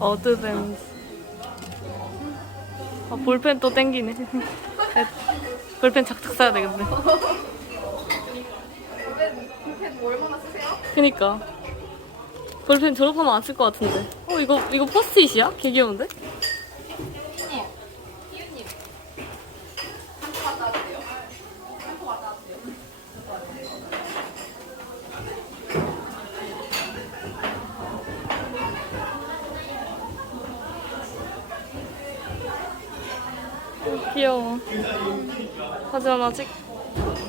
어드밴스. 아, 볼펜 또 땡기네. 볼펜 작작 써야 되겠네. 볼펜 뭐 얼마나 쓰세요? 그니까. 볼펜 졸업하면 안 쓸 것 같은데. 어, 이거, 이거 포스트잇이야? 개 귀여운데? 희님, 희윤님. 한코 갔다 와주세요. 한코 갔다 와주세요. 귀여워. 하지만 아직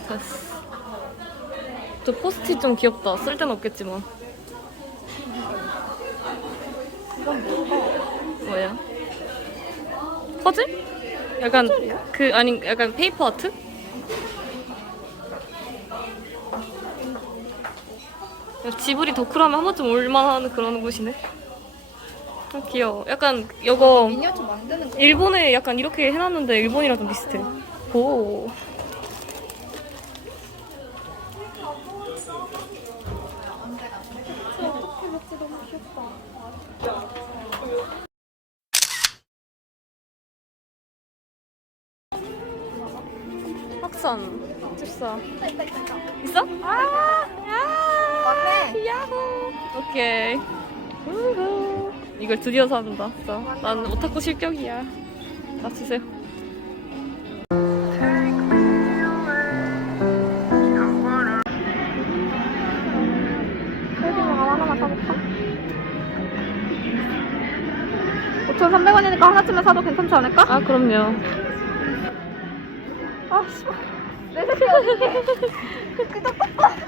됐어. 저 포스트잇 좀 귀엽다. 쓸 데는 없겠지만. 뭐야? 퍼즐? 약간 그 아니 약간 페이퍼 아트? 지브리 덕후라면 한 번쯤 올만한 그런 곳이네. 아, 귀여워. 약간 이거 미니어처 만드는 거. 일본에 약간 이렇게 해놨는데 일본이랑 좀 비슷해. 오. 확산 집사 있어? 아, 맞네. 야호. 오케이. 우후. 이걸 드디어 사준다. 진짜. 난 오타쿠 실격이야. 다 주세요. 하나만 사볼까? 5,300원이니까 하나쯤은 사도 괜찮지 않을까? 아 그럼요. 아, 씨발. 내 새끼 어딨니?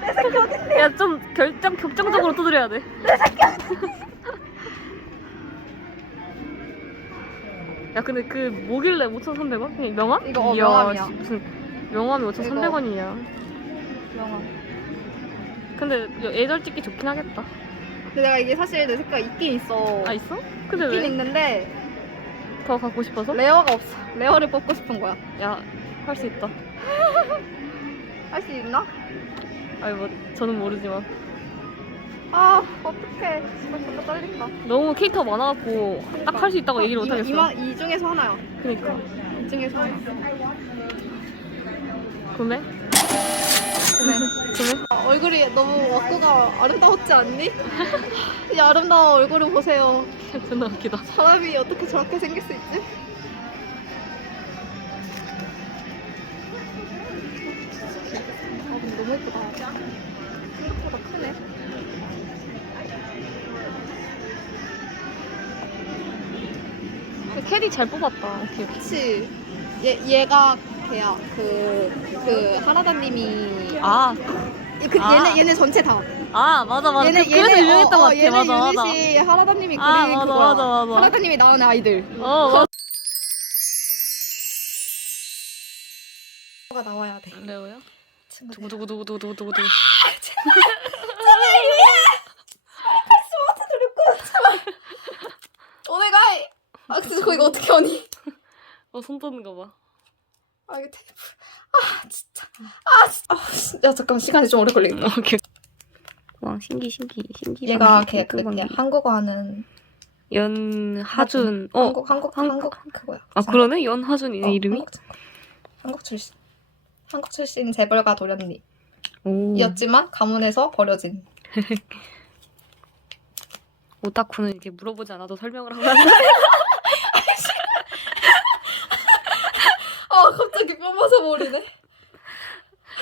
내 새끼 어딨니? 야 좀 결정 격정적으로 두드려야 돼. 야 근데 그 뭐길래 5,300원? 그냥 명함? 이거 어, 이야, 명함이야. 무슨 명함이 5,300원이야. 영화. 근데 예절 찍기 좋긴 하겠다. 근데 내가 이게 사실 내 색깔 있긴 있어. 아 있어? 근데 있긴 왜? 있는데 더 갖고 싶어서? 레어가 없어. 레어를 뽑고 싶은 거야. 야할 수 있다. 할 수 있나? 아니 뭐 저는 모르지만 아, 어떡해. 정말 진짜 떨린다. 너무 캐릭터 많아갖고 딱 할 수 있다고 얘기를 못 하겠어. 이마, 이 중에서 하나야. 그니까 이 중에서 하나. 구매? 그래. 구매? 아, 얼굴이 너무 와꾸가 아름다웠지 않니? 이 아름다운 얼굴을 보세요. 존나 웃기다. 사람이 어떻게 저렇게 생길 수 있지? 캐디 잘 뽑았다. 오케이. 그치. 얘, 얘가 걔야. 그, 그, 하나다님이. 아, 이- 그, 아. 얘네, 얘네 전체 다. 아 맞아 맞아. 얘네, 그, 그래서 유명했던 어, 것 어, 같아. 얘네 맞아 맞아. 유닛이 하나다님이 아, 그린 맞아, 그거야. 맞아, 맞아. 하나다님이 낳은 아이들. 어 맞아. 가 나와야 돼. 레오야? 친구들. 두구 두구 두구 두구 두구 두구. 오네가 아 근데 거기 어떻게 하니? 어 손 떠는 거 봐. 아 이게 테이프. 아 진짜. 아 진짜. 아, 진짜 잠깐 시간이 좀 오래 걸리겠다. 오케이. 와 신기 신기 신기. 얘가 걔 신기 그때 방기. 한국어 하는 연하준. 어. 한국 한국 한- 한국 그거야. 아 그러네 연하준이네 어, 이름이. 한국, 한국 출신. 한국 출신 재벌가 도련님이었지만 오. 가문에서 버려진. 오타쿠는 이렇게 물어보지 않아도 설명을 하고 한다. 아 갑자기 뼈 맞아 버리네.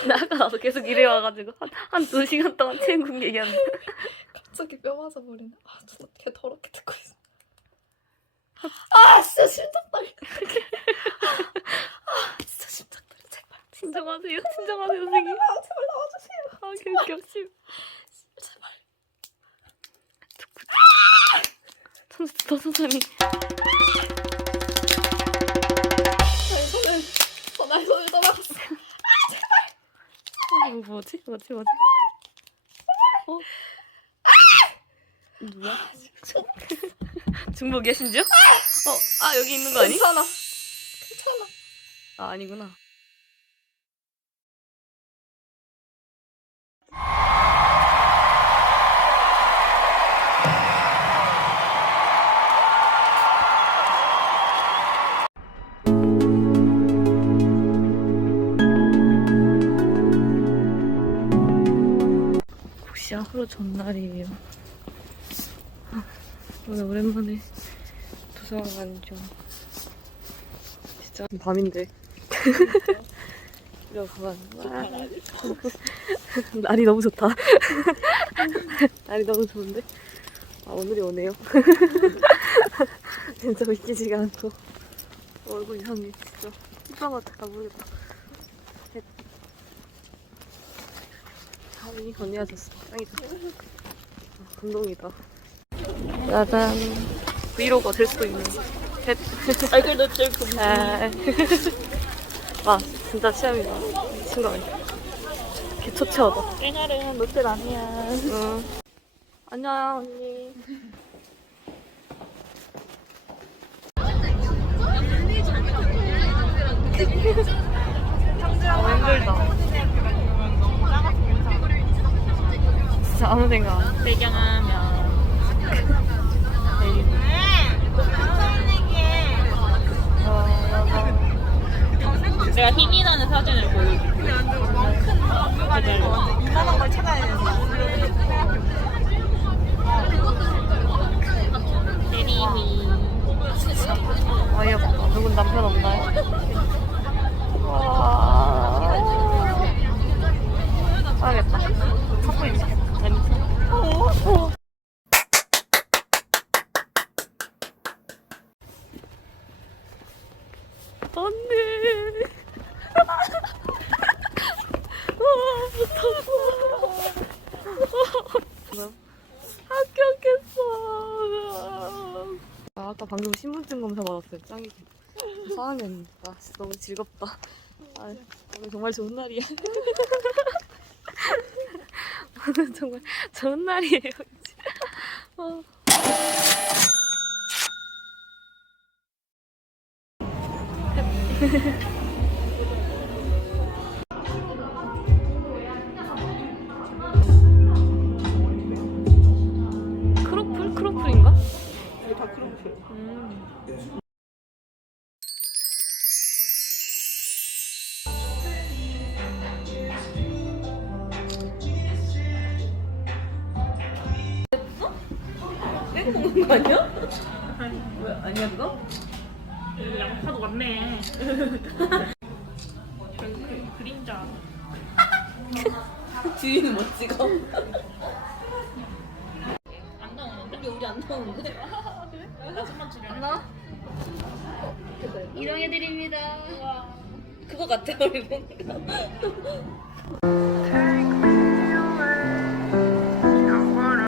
나 아까 나도 계속 이래 와가지고 한 두 시간 동안 친구 얘기하는데. 갑자기 뼈 맞아 버리네. 아 진짜 개 더럽게 듣고 있어. 아 진짜 심장 떨려. 아 진짜 심장 떨려. 제발. 진정하세요, 진정하세요, 선생님. 아 제발 나와주세요. 아, 개웃겨, 제발. 선수, 더 선생님. 나의 손을 떠나갔어. 이거 뭐지? 뭐지? 뭐지? 어? 누구야? 중복이야, 심지어? 어, 아, 여기 있는 거 아니? 괜찮아. 괜찮아. 아, 아니구나. 하루 전날이에요. 아, 오늘 오랜만에 도서관 중. 진짜 밤인데. 이러고 가면 날이 너무 좋다. 날이 너무 좋은데? 아, 오늘이 오네요. 진짜 믿기지가 않고. 얼굴 이상해, 진짜. 이상 같아, 가보겠다. 하민이 건네야졌어. 짱이다. 아, 감동이다. 짜잔. 브이로거 될 수도 있는. 셋. 얼굴도 쫄고 아. 와, 진짜 취향이다. 거 아니야. 개초체하다. 깨냐른 노틀 아니야 응. 안녕, 언니. 너무 힘들다. 진짜 아무 생각 안 해. 배경하면 내가 힘이 나는 사진을 보여줄게 기다려 이만한 걸 찾아야 대리미 어이없다. 누군 남편 없나요? 와. 사야겠다. 찾고 있네. 재밌어. 언니. 아, 무서워. 합격했어. 아, 아까 방금 신분증 검사 받았어요. 짱이다. 4학년. 아, 너무 즐겁다. 아, 오늘 정말 좋은 날이야. 오늘 정말 좋은 날이에요. 어. 크로플? 크로플인가? 이게 다 크롬필 음. 먹는 거 아니야? 왜 아니야 그거? 양파도 많네. 그, 그림자. 뒤에는 못 찍어? 안 나오는데? 근데 우리 안 나오는데? 나 좀만 안 나와? 이동해드립니다. 그거 같아 우리 보니까